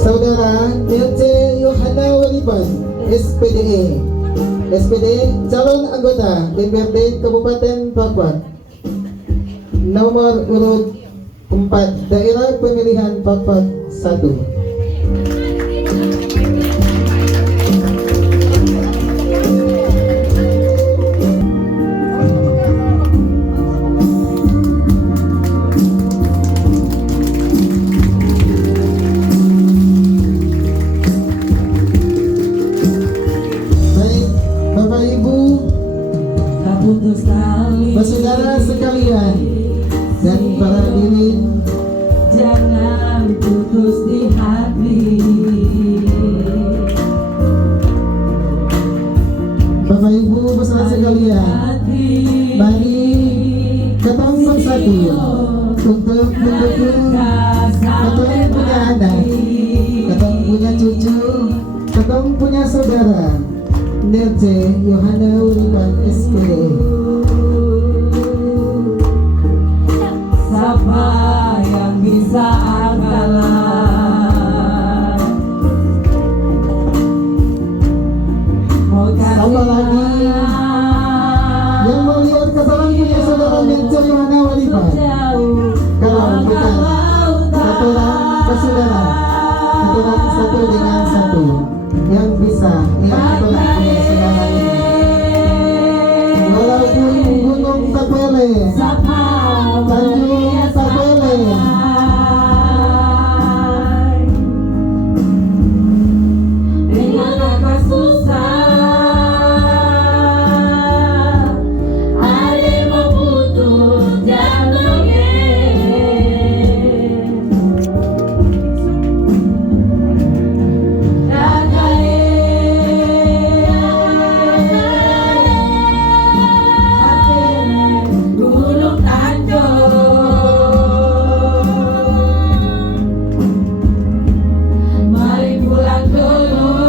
Saudara Nirce Yohana Waliban, SPD calon anggota DPRD Kabupaten Papua, nomor urut 4 daerah pemilihan Papua 1. Saudara sekalian dan para hadirin, jangan putus di hati. Bapak Ibu beserta sekalian, mari ketemu bersatu untuk mendukung ketemu punya anak, ketemu punya cucu, ketemu punya saudara Nirce Yohana Waliban SPD. Siapa yang bisa andalan? Siapa lagi yang mau lihat kesalahan punya saudara Nirce Yohana Waliban? Kalau bukan satu saudara, satu dengan satu yang bisa lihat kesalahan punya saudara ini. Walaupun gunung Tapele, Tanjung Tapele, dengan kakak susah, ada mau putus jantungnya. Gunung Tanjung, mari pulang dulu,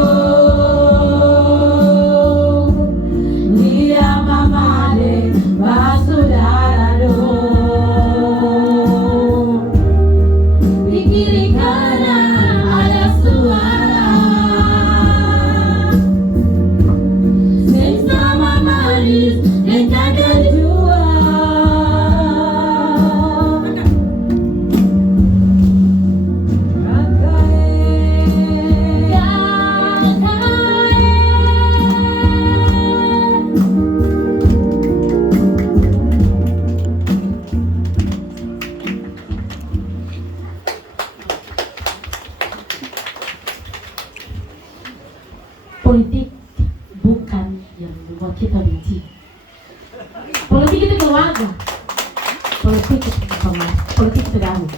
dia mama dek basudara dong. Di kiri kanan ada suara, sama manis dan jaga jua. Politik bukan yang membuat kita benci. Politik itu keluarga. Politik itu teman. Politik itu damai.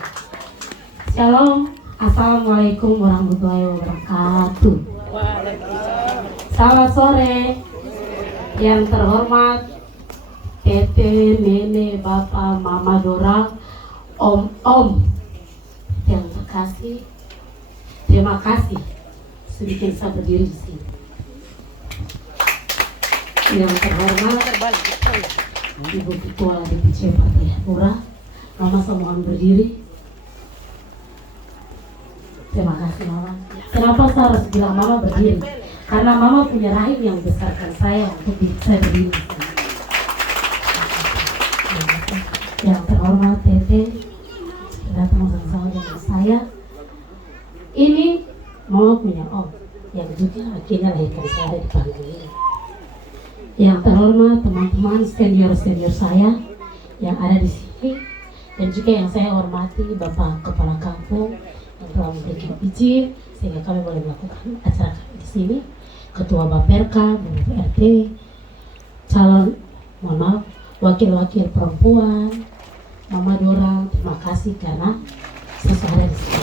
Shalom, assalamualaikum warahmatullahi wabarakatuh. Selamat sore, yang terhormat Tete, Nenek, Bapak, Mama Dorang, Om yang terkasih. Terima kasih sedikit saya berdiri di sini. Yang terhormat Ibu Ketua DPC Partai Hanura, Mama saya mohon berdiri. Terima kasih Mama. Kenapa saya harus bilang Mama berdiri? Karena Mama punya rahim yang besarkan saya untuk saya berdiri. Yang terhormat Tete, datang sama-sama dengan saya. Ini Mama punya Om yang juga akhirnya lahirkan saya di panggung ini. Yang terhormat teman-teman senior saya yang ada di sini, dan juga yang saya hormati Bapak Kepala Kampung yang telah memberikan izin sehingga kami boleh melakukan acara kami di sini, Ketua Baperka, BPRT, calon, wakil-wakil perempuan, Mama Dorang, terima kasih karena sesuatu di sini.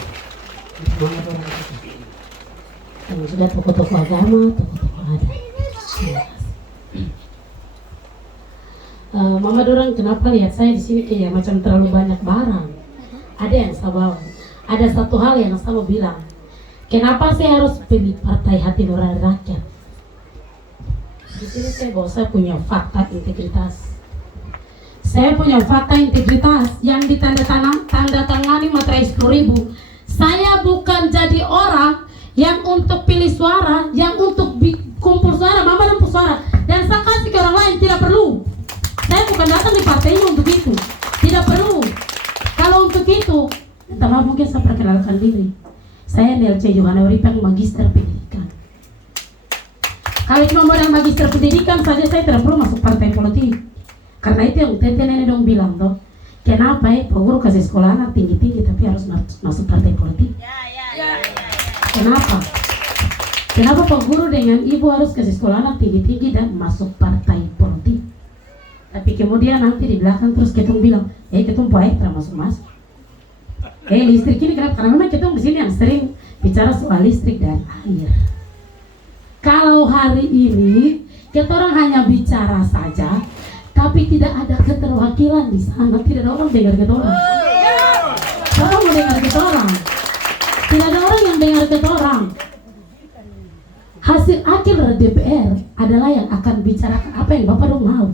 Mama Dorang juga. Dan juga tokoh-tokoh agama, tokoh-tokoh adat. Terima kasih. Mama Dorang, kenapa lihat saya di sini kayak macam terlalu banyak barang? Ada yang saya bawa. Ada satu hal yang saya mau bilang. Kenapa saya harus pilih Partai Hati Nurani Rakyat? Di sini saya bawa, saya punya fakta integritas. Saya punya fakta integritas yang ditandatangani materai 10.000. Saya bukan jadi orang yang untuk pilih suara, yang untuk kumpul suara, mama dan suara, dan saya kasih ke orang lain, tidak perlu. Saya bukan datang di partainya untuk itu, tidak perlu. Kalau untuk itu, entahlah, mungkin saya perkenalkan diri. Saya DLC Johanna Uripang, Magister Pendidikan. Kalau cuma modal Magister Pendidikan saja, saya tidak perlu masuk partai politik. Karena itu yang tete nenek dong bilang toh, kenapa Pak Guru kasih sekolah anak tinggi-tinggi tapi harus masuk partai politik? Kenapa? Kenapa Pak Guru dengan Ibu harus kasih sekolah anak tinggi-tinggi dan masuk partai politik? Tapi kemudian nanti di belakang terus kita bilang, kita baik termasuk masuk. Listrik ini kenapa? Karena memang kita di sini yang sering bicara soal listrik dan air. Kalau hari ini kita orang hanya bicara saja, tapi tidak ada keterwakilan di sana, tidak ada orang dengar kita orang. Orang mau dengar kita orang, tidak ada orang yang dengar kita orang. Hasil akhir dari DPR adalah yang akan bicarakan apa yang Bapak dong mau.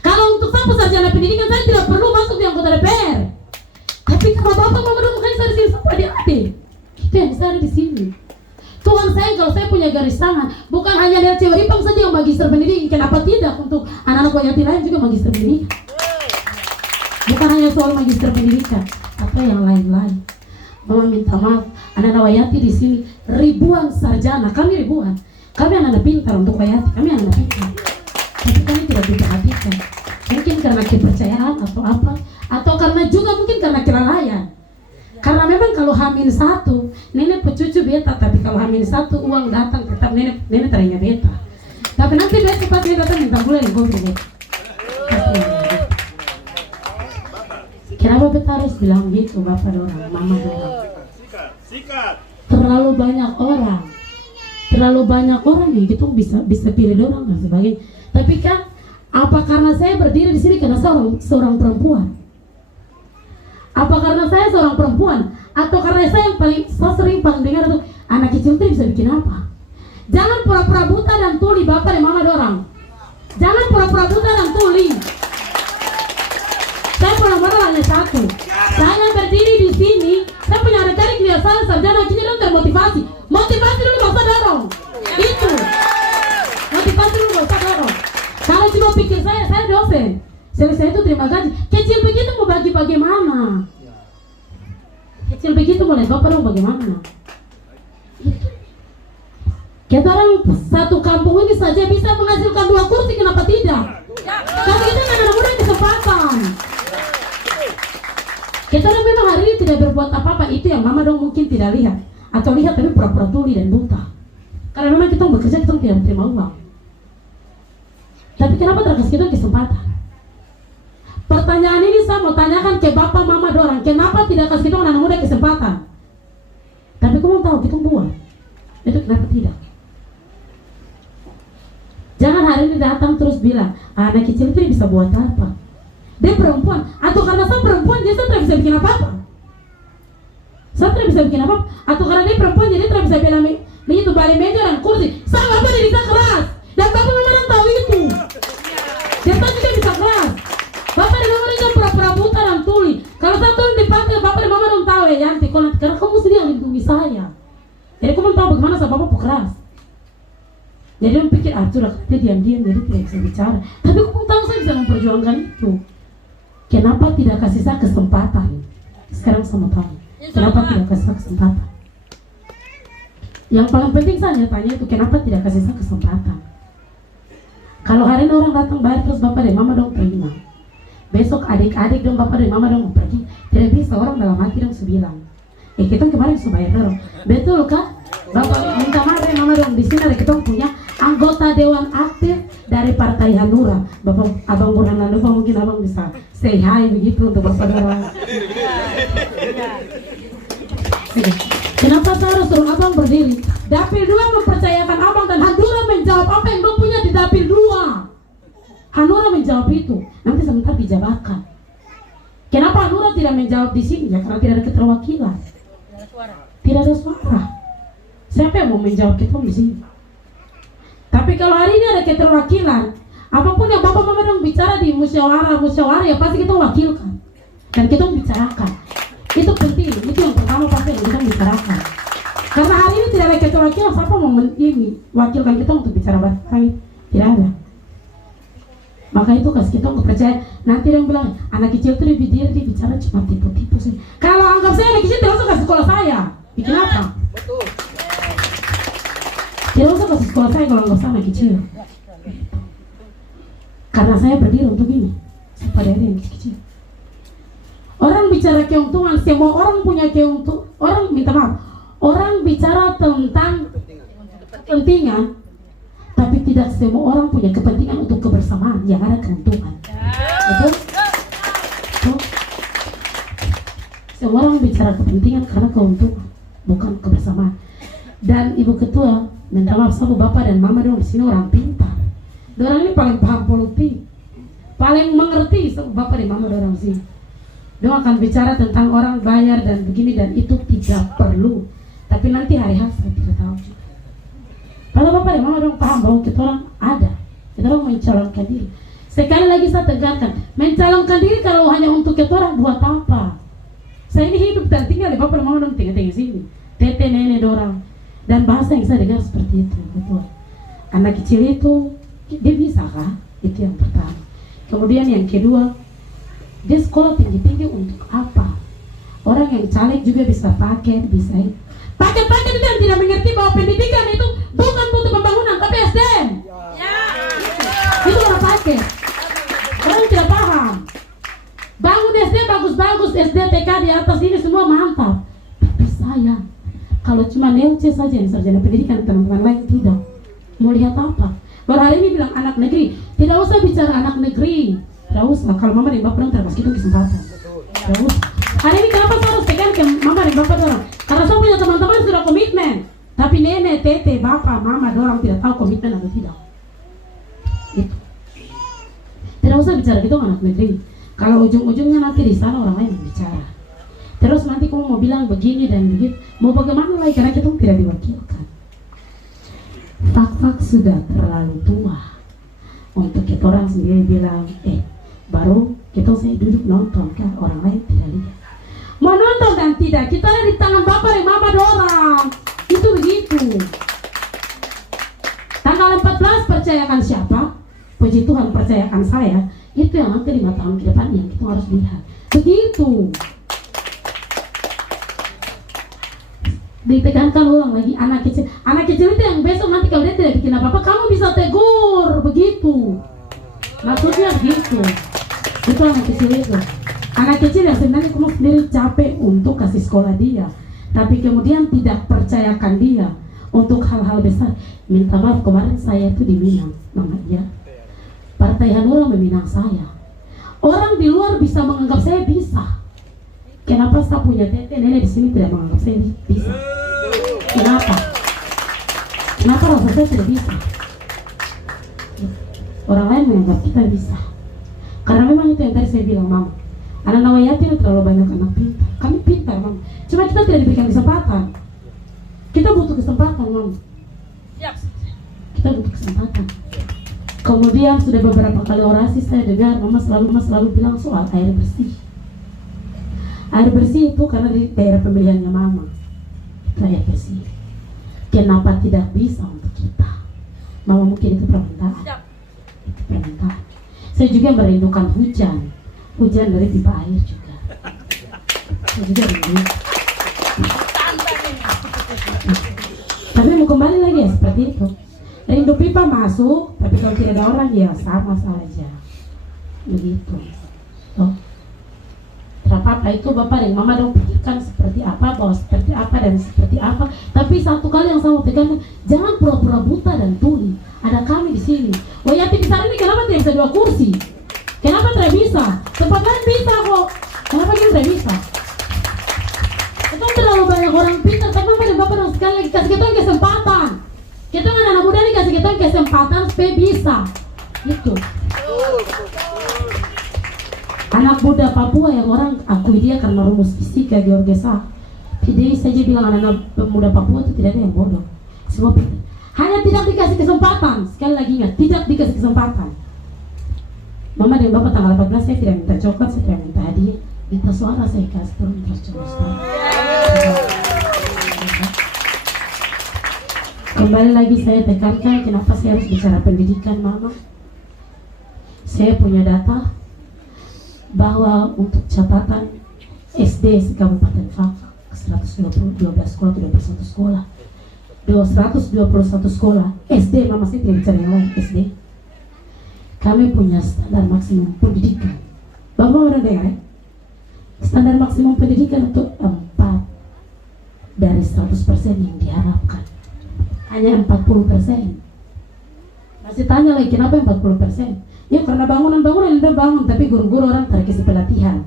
Kalau untuk saya sarjana pendidikan, saya tidak perlu masuk di anggota DPR. Tapi kalau Bapak mau dong, kan saya di sini sama adik-adik. Kita yang bisa ada di sini. Tuhan saya, kalau saya punya garis tangan, bukan hanya dari Cewek Ripang saja yang magister pendidikan, kenapa tidak untuk anak-anak Wayati lain juga magister pendidikan? Bukan hanya soal magister pendidikan, atau yang lain-lain. Mama minta maaf, anak-anak Wayati di sini ribuan sarjana, kami ribuan. Kami anak-anak pintar untuk Wayati, kami anak-anak pintar. Tapi kami tidak diperhatikan. Mungkin karena kepercayaan atau apa, atau karena juga mungkin karena kelalaian. Karena memang kalau H-1, nenek pecucu beta, tapi kalau H-1 uang datang tetap nenek terima beta. Tapi nanti besok pas nenek datang minta bulan yang gue beta. Kenapa beta harus bilang gitu, Bapak dorang, Mama dorang? Terlalu banyak orang yang gitu bisa pilih dorang dan sebagainya. Tapi kan, apa karena saya berdiri di sini karena seorang perempuan? Apa karena saya seorang perempuan? Atau karena saya sering paling dengar tuh, anak kecil itu bisa bikin apa? Jangan pura-pura buta dan tuli Bapak dan Mama dorang. Jangan pura-pura buta dan tuli. Saya punya modal hanya satu. Saya berdiri di sini, saya punya adik-adik dia sarjana kini dong termotivasi. Motivasi dulu gak usah dorong. Itu. Motivasi dulu gak usah dorong. Kalau cuma pikir saya dosen. Selesai itu terima gaji. Kecil begitu mau bagi bagaimana? Kecil begitu boleh Bapak dong bagaimana? Kita orang satu kampung ini saja bisa menghasilkan 2 kursi, kenapa tidak? Tapi kita anak-anak muda kesempatan. Kita orang memang hari ini tidak berbuat apa-apa, itu yang Mama dong mungkin tidak lihat. Atau lihat tapi pura-pura tuli dan buta. Karena memang kita bekerja, kita tidak terima uang. Tapi kenapa terkasih kita kesempatan? Pertanyaan ini saya mau tanyakan ke Bapak Mama dorang, kenapa tidak kasih kita anak muda kesempatan? Tapi kamu tahu kita buat. Itu kenapa tidak? Jangan hari ini datang terus bilang, anak kecil itu bisa buat apa? Dia perempuan, atau karena saya perempuan jadi saya tidak bisa bikin apa-apa. Saya tidak bisa bikin apa-apa. Atau karena dia perempuan jadi tidak bisa bilang begitu balik meja dan kursi. Saya Bapak jadi bisa keras, dan Bapak Mama dorang tahu itu. Dia pasti juga bisa keras. Bapak dan Mama dorang pura-pura buta dan tuli. Kalau saya turun di pantai, Bapak dan Mama dorang tahu Yanti, karena kamu sendiri yang lindungi saya. Jadi kamu tahu bagaimana saya Bapak keras. Jadi kamu pikir, sudah dia diam-diam jadi tidak bisa bicara. Tapi kamu tahu saya bisa memperjuangkan itu. Kenapa tidak kasih saya kesempatan? Sekarang saya mau tahu. Kenapa tidak kasih saya kesempatan? Yang paling penting saya tanya itu, kenapa tidak kasih saya kesempatan? Kalau hari ini orang datang bayar terus Bapak dan Mama dong terima. Besok adik-adik dong Bapak dan Mama dong pergi. Tidak bisa, orang dalam hati dong bilang, kita kemarin sudah bayar dong. Betul kah? Bapak minta maaf dan Mama dong, di sini ada kita punya anggota Dewan Aktif dari Partai Hanura. Bapak Abang Burhan Landupa, mungkin Abang bisa say hi begitu untuk Bapak dorang. Kenapa saya harus suruh Abang berdiri? Dapil 2 mempercayakan Abang dan Hanura menjawab apa yang Bang punya di Dapil 2. Hanura menjawab itu. Nanti sebentar dijabarkan. Kenapa Hanura tidak menjawab di sini? Ya karena tidak ada keterwakilan. Tidak ada suara. Siapa yang mau menjawab kita di sini? Tapi kalau hari ini ada keterwakilan, apapun yang Bapak Mama dong bicara di musyawarah ya pasti kita wakilkan dan kita bicarakan. Itu penting, itu yang pertama pasti yang kita bicarakan. Karena hari ini tidak ada ketua wakil, siapa mau ini wakilkan kita untuk bicara bahasa kami? Tidak ada. Maka itu kasih kita untuk percaya. Nanti dia bilang anak kecil itu lebih dia bicara cuma tipu-tipu sih. Kalau anggap saya anak kecil tidak usah kasih sekolah saya. Bikin apa? Tidak usah kasih sekolah saya kalau anggap saya anak kecil. Karena saya berdiri untuk ini. Pada hari yang kecil. Orang bicara keuntungan, semua orang punya keuntungan. Orang minta maaf. Orang bicara tentang kepentingan, tapi tidak semua orang punya kepentingan untuk kebersamaan yang ada keuntungan. Betul? Betul? Semua orang bicara kepentingan karena keuntungan, bukan kebersamaan. Dan Ibu Ketua, minta maaf sama Bapak dan Mama dong, di sini orang pintar. Orang ini paling paham politik, paling mengerti sama Bapak dan Mama orang sini. Dia akan bicara tentang orang bayar dan begini dan itu tidak perlu. Tapi nanti hari H saya tidak tahu juga. Kalau Bapak dan Mama dong paham bahwa kita orang ada, kita orang mencalonkan diri. Sekali lagi saya tegaskan, mencalonkan diri kalau hanya untuk kita orang buat apa? Saya ini hidup dan tinggal di Bapak dan Mama dong tengah-tengah sini. Tete nenek dorang. Dan bahasa yang saya dengar seperti itu, betul. Anak kecil itu dia bisa kah? Itu yang pertama. Kemudian yang kedua, dia sekolah tinggi-tinggi untuk apa? Orang yang caleg juga bisa pakai, bisa pakai itu yang tidak mengerti bahwa pendidikan itu bukan untuk pembangunan, tapi SDM. Itu orang pakai. Orang tidak paham. Bangun SD bagus-bagus, SD TK di atas ini semua mantap. Tapi sayang, kalau cuma NEUC saja yang sarjana pendidikan, teman-teman lain tidak. Mau lihat apa? Baru hari ini bilang anak negeri, tidak usah bicara anak negeri. Tidak usah, kalau Mama dan Bapak orang terpas kita kesempatan. Tidak usah. Hari ini kenapa saya harus tekan ke Mama dan Bapak orang? Karena saya punya teman-teman sudah komitmen. Tapi nenek, tete, Bapak, Mama orang tidak tahu komitmen atau tidak. Itu. Tidak usah bicara gitu anak negeri. Kalau ujung-ujungnya nanti di sana orang lain yang bicara. Terus nanti kamu mau bilang begini dan begitu. Mau bagaimana lagi karena kita tidak diwakilkan. Fak-fak sudah terlalu tua untuk kita orang sendiri bilang, baru kita saya duduk nonton kan orang lain tidak lihat. Mau nonton dan tidak, kita ada di tangan Bapak dan Mama dorang. Itu begitu. Tanggal 14 percayakan siapa? Puji Tuhan percayakan saya. Itu yang nanti 5 tahun ke depan yang kita harus lihat. Begitu. Ditekankan ulang lagi anak kecil itu yang besok nanti kalau dia tidak bikin apa-apa kamu bisa tegur begitu, maksudnya begitu. Itu anak kecil itu, anak kecil yang sebenarnya kamu sendiri capek untuk kasih sekolah dia, tapi kemudian tidak percayakan dia untuk hal-hal besar. Minta maaf kemarin saya itu di Minang, Mama ya, Partai Hanura meminang saya. Orang di luar bisa menganggap saya bisa. Kenapa saya punya tete nenek di sini tidak menganggap saya bisa? Kenapa? Kenapa rasa saya tidak bisa? Orang lain menganggap kita bisa. Karena memang itu yang tadi saya bilang, Mama. Anak Nawayati itu terlalu banyak anak pintar. Kami pintar, Mama. Cuma kita tidak diberikan kesempatan. Kita butuh kesempatan, Mama. Kita butuh kesempatan. Kemudian sudah beberapa kali orasi saya dengar Mama selalu bilang soal air bersih. Air bersih itu karena di daerah pemilihannya Mama itu air bersih. Kenapa tidak bisa untuk kita? Mama mungkin itu permintaan. Itu permintaan. Saya juga merindukan hujan dari pipa air juga. Saya juga rindu. Tapi mau kembali lagi ya seperti itu. Rindu pipa masuk, tapi kalau tidak ada orang ya sama saja. Begitu. Tuh. Apa itu Bapak dan Mama dong pikirkan seperti apa, bahwa seperti apa dan seperti apa. Tapi satu kali yang saya mau tekan, jangan pura-pura buta dan tuli. Ada kami di sini. Wayati di sana ini kenapa tidak bisa 2 kursi? Kenapa tidak bisa? Tempat lain bisa kok. Kenapa kita tidak bisa? Itu terlalu banyak orang pintar. Tapi Mama dan Bapak dong sekali lagi kasih kita kesempatan. Kita anak muda ini kasih kita kesempatan supaya bisa. Gitu. Anak muda Papua yang orang akui dia karena rumus fisika geodesa. Jadi saja bilang anak muda Papua itu tidak ada yang bodoh. Semua pintar. Hanya tidak dikasih kesempatan. Sekali lagi ingat, tidak dikasih kesempatan. Mama dan Bapak tanggal 14 saya tidak minta coklat, saya tidak minta hadiah. Minta suara saya kasih turun terus cuma suara. Kembali lagi saya tekankan kenapa saya harus bicara pendidikan, Mama. Saya punya data bahwa untuk catatan SD Kabupaten Fafak 112 sekolah, 21 sekolah, 221 sekolah SD, Mama, saya tidak bicara yang lain, SD. Kami punya standar maksimum pendidikan. Bapak udah dengar ya? Standar maksimum pendidikan untuk 4 dari 100% yang diharapkan. Hanya 40%. Masih tanya lagi kenapa 40%? Ya karena bangunan-bangunan udah bangun, tapi guru-guru orang terkasih pelatihan.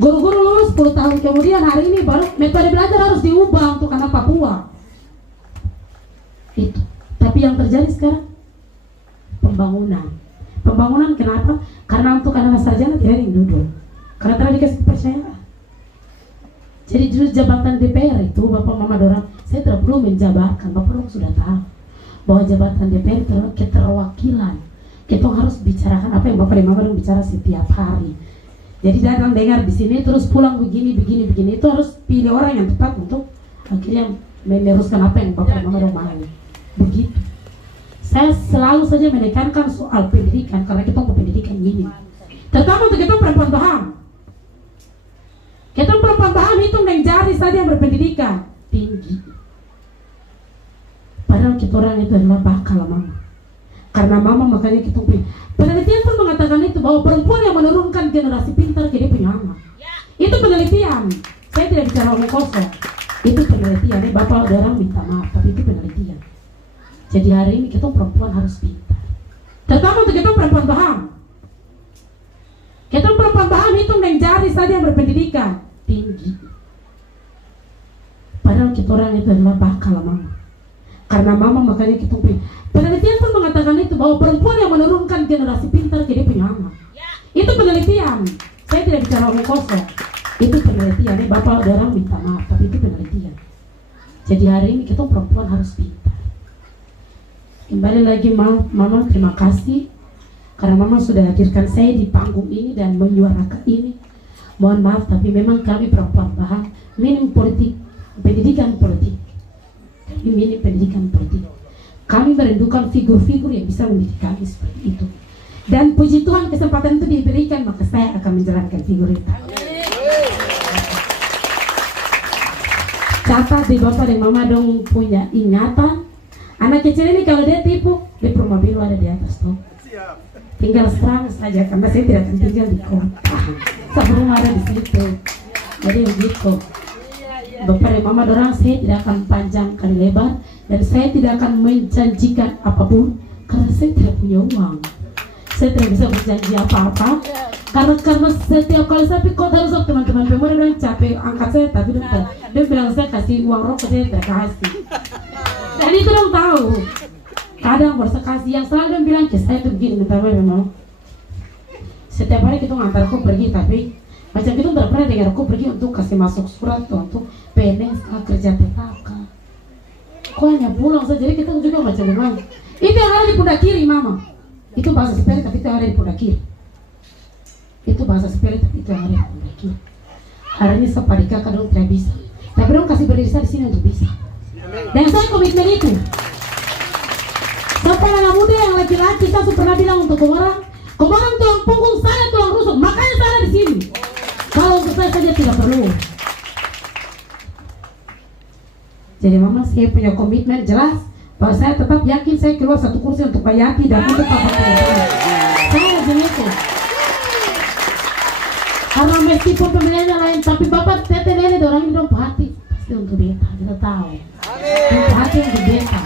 Guru-guru lulus 10 tahun kemudian, hari ini baru metode belajar harus diubah untuk anak Papua. Itu. Tapi yang terjadi sekarang pembangunan. Pembangunan kenapa? Karena untuk anak sarjana tidak ada yang duduk. Karena telah dikasih kepercayaan. Jadi dulu jabatan DPR itu Bapak Mama dorang, saya tidak perlu menjabarkan, Bapak orang sudah tahu bahwa jabatan DPR itu keterwakilan. Kita harus bicarakan apa yang Bapak dan Mama dorang bicara setiap hari. Jadi datang dengar di sini terus pulang begini. Itu harus pilih orang yang tepat untuk akhirnya meneruskan apa yang Bapak dan Mama dorang mau. Begitu. Saya selalu saja menekankan soal pendidikan karena kita mau pendidikan ini. Terutama untuk kita perempuan Baham. Kita perempuan Baham hitung dan jari saja yang berpendidikan tinggi. Padahal kita orang itu adalah bakal, Mama. Karena Mama makanya kita penelitian pun mengatakan itu bahwa perempuan yang menurunkan generasi pintar ke dia punya anak. Itu penelitian. Saya tidak bicara omong kosong. Itu penelitian. Bapak orang minta maaf, tapi itu penelitian. Jadi hari ini kita perempuan harus pintar. Terutama untuk kita perempuan Baham. Kita perempuan Baham hitung dan jari saja yang berpendidikan tinggi. Padahal kita orang itu adalah bakal, Mama. Karena Mama makanya kita penelitian pun mengatakan itu bahwa perempuan yang menurunkan generasi pintar ke dia punya anak. Itu penelitian. Saya tidak bicara omong kosong. Itu penelitian. Bapak orang minta maaf, tapi itu penelitian. Jadi hari ini kita perempuan harus pintar. Kembali lagi Mama, terima kasih karena Mama sudah hadirkan saya di panggung ini dan menyuarakan ini. Mohon maaf tapi memang kami perempuan Baham minim politik, pendidikan politik. Kami minim pendidikan politik. Kami merindukan figur-figur yang bisa mendidik kami seperti itu. Dan puji Tuhan kesempatan itu diberikan, maka saya akan menjalankan figur itu. Catat di Bapak dan Mama dong punya ingatan. Anak kecil ini kalau dia tipu, di rumah biru ada di atas tuh. Tinggal serang saja, karena saya tidak akan tinggal di kota. Sebelum ada di situ. Jadi begitu. Bapak dan Mama dorang, saya tidak akan panjang kali lebar dan saya tidak akan menjanjikan apapun karena saya tidak punya uang. Saya tidak bisa berjanji apa-apa karena setiap kali saya pikir harus teman-teman pemuda yang capek angkat saya, tapi dia bilang saya kasih uang rokok, saya tidak kasih. Dan itu dong tahu. Kadang berasa kasih yang selalu dia bilang ke saya tuh begini, minta memang. Setiap hari kita ngantar aku pergi, tapi macam itu tidak pernah dengar aku pergi untuk kasih masuk surat tuh, untuk PNS kerja PKK. Kok hanya pulang saja, jadi kita juga macam memang. Itu yang ada di pundak kiri, Mama. Itu bahasa sepele tapi itu yang ada di pundak kiri. Itu bahasa sepele tapi itu yang ada di pundak kiri. Hari ini sepadika kadang tidak bisa, tapi dong kasih berdiri di sini untuk bisa. Dan saya komitmen itu. Sampai anak muda yang laki-laki saya pernah bilang untuk kemarin tulang punggung saya tulang rusuk, makanya saya ada di sini. Kalau untuk saya saja tidak perlu. Jadi Mama, saya punya komitmen jelas bahwa saya tetap yakin saya keluar satu kursi untuk Pak Yati dan untuk Pak Yati. Saya yakin itu. Karena meskipun pemilihannya lain, tapi Bapak tete nenek orang ini dong hati pasti untuk beta, kita tahu. Untuk hati untuk beta.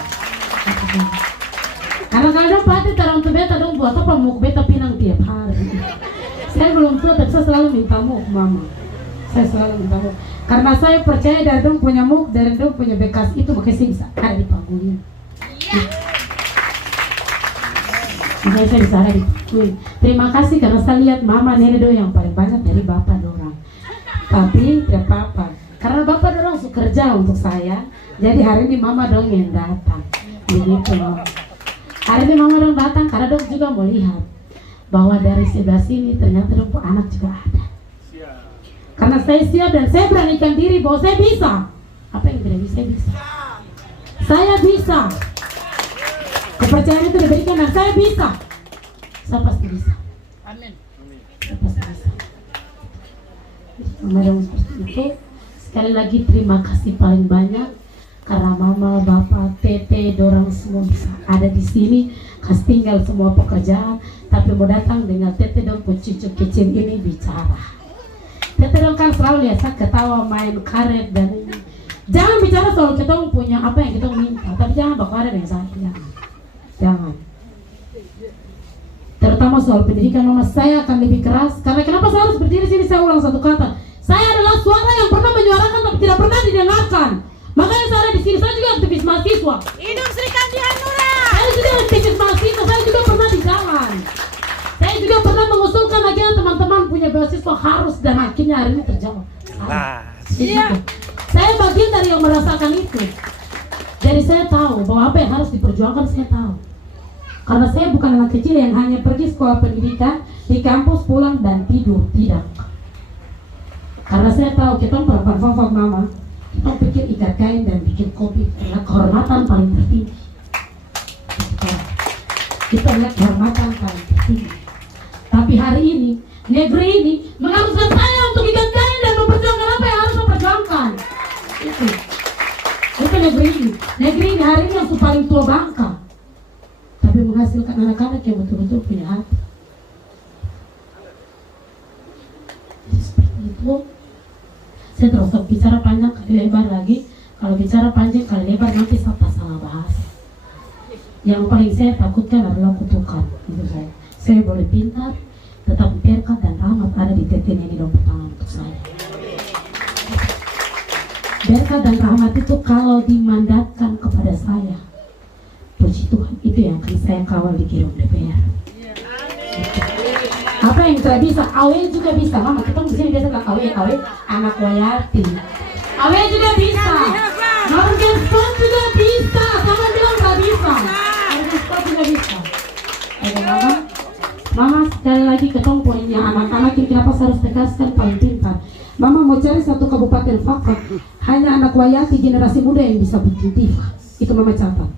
Karena kalau dong hati taruh untuk beta dong buat apa mau beta pinang tiap hari. Saya belum tua tapi saya selalu minta muk, Mama. Saya selalu minta muk. Karena saya percaya dari dong punya muk, dari dong punya bekas itu makanya saya bisa ada di panggung ini. Makanya saya bisa ada di panggung ini. Terima kasih karena saya lihat Mama nenek dong yang paling banyak dari Bapak dorang. Tapi tidak apa-apa. Karena Bapak dorang suka kerja untuk saya. Jadi hari ini Mama dong yang datang. Begitu. Hari ini Mama dong datang karena dong juga mau lihat bahwa dari sebelah sini ternyata dong anak juga ada. Karena saya siap dan saya beranikan diri bahwa saya bisa. Apa yang tidak bisa, saya bisa. Saya bisa. Kepercayaan itu diberikan dan saya bisa. Saya pasti bisa. Amin. Saya pasti bisa. Mama dong seperti itu. Sekali lagi terima kasih paling banyak karena mama, bapak, tete, dorang semua bisa ada di sini. Kas tinggal semua pekerjaan, tapi mau datang dengan tete dong cucu kecil ini bicara. Tete dong kan selalu lihat saya ketawa, main karet dan ini. Jangan bicara soal kita punya apa yang kita minta, tapi jangan berkaret dengan saya. Jangan. Terutama soal pendidikan, mama saya akan lebih keras. Karena kenapa saya harus berdiri sini? Saya ulang satu kata. Saya adalah suara yang pernah menyuarakan tapi tidak pernah didengarkan. Makanya saya ada di sini. Saya juga aktivis mahasiswa. Hidup Sri Kandi Hanura. Saya juga aktivis mahasiswa. Saya juga pernah di jalan. Saya juga pernah mengusulkan akhirnya teman-teman punya beasiswa harus dan akhirnya hari ini terjawab. Iya. Saya bagian dari yang merasakan itu. Jadi saya tahu bahwa apa yang harus diperjuangkan saya tahu. Karena saya bukan anak kecil yang hanya pergi sekolah pendidikan di kampus pulang dan tidur, tidak. Karena saya tahu kita perempuan favorit mama, kita pikir ikat kain dan bikin kopi adalah kehormatan paling tertinggi. Kita lihat kehormatan paling tertinggi. Tapi hari ini negeri ini mengharuskan saya untuk ikat kain dan memperjuangkan apa yang harus memperjuangkan. Itu negeri ini. Negeri ini hari ini yang paling tua bangka. Tapi menghasilkan anak-anak yang betul-betul punya hati. Seperti itu. Saya terus bicara panjang kali lebar lagi. Kalau bicara panjang kali lebar nanti saya salah bahasa. Yang paling saya takutkan adalah kutukan. Itu saya boleh pintar, tetap berkat dan rahmat ada di tete ini dong pertama untuk saya. Berkat dan rahmat itu kalau dimandatkan kepada saya, puji Tuhan, itu yang akan saya kawal di Girum DPR. Apa yang tidak bisa, Awe juga bisa. Mama, kita di sini biasa bilang Awe, anak Wayati. Awe juga bisa. Morgan Spot juga bisa. Kamu bilang nggak bisa. Morgan Spot juga bisa. Ayo Mama sekali lagi ketemu poinnya anak-anak yang kenapa saya harus tegaskan paling pintar. Mama mau cari satu kabupaten fakta hanya anak Wayati generasi muda yang bisa bikin tifa. Itu Mama catat.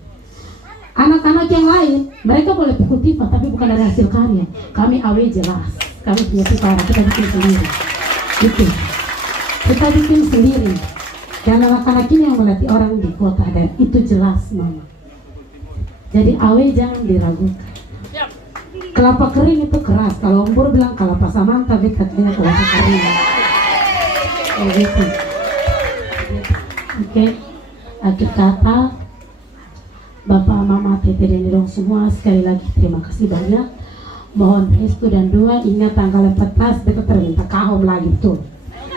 Anak-anak yang lain mereka boleh pukul tifa tapi bukan dari hasil karya. Kami awe jelas. Kami punya tifa kita bikin sendiri. Itu kita bikin sendiri. Dan anak-anak ini yang melatih orang di kota dan itu jelas Mama. Jadi awe jangan diragukan. Kelapa kering itu keras. Kalau Ombur bilang kelapa samanta, bet katanya kelapa kering. Oh gitu. Oke. Akhir kata, Bapak, Mama, Tete, dan Dong semua sekali lagi terima kasih banyak. Mohon restu dan doa. Ingat tanggal 14 kita terminta kahum lagi tuh.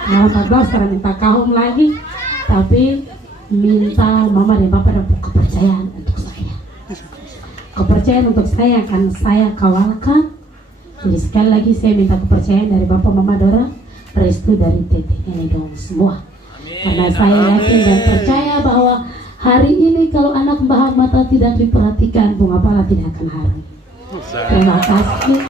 Tanggal 14 terminta kahum lagi. Tapi minta Mama dan Bapak dapat kepercayaan untuk saya. Kepercayaan untuk saya akan saya kawalkan. Jadi sekali lagi saya minta kepercayaan dari Bapak Mama Dora, restu dari Tete ini dong semua. Karena saya yakin dan percaya bahwa hari ini kalau anak Mbah Mata tidak diperhatikan, bunga pala tidak akan harum. Terima kasih.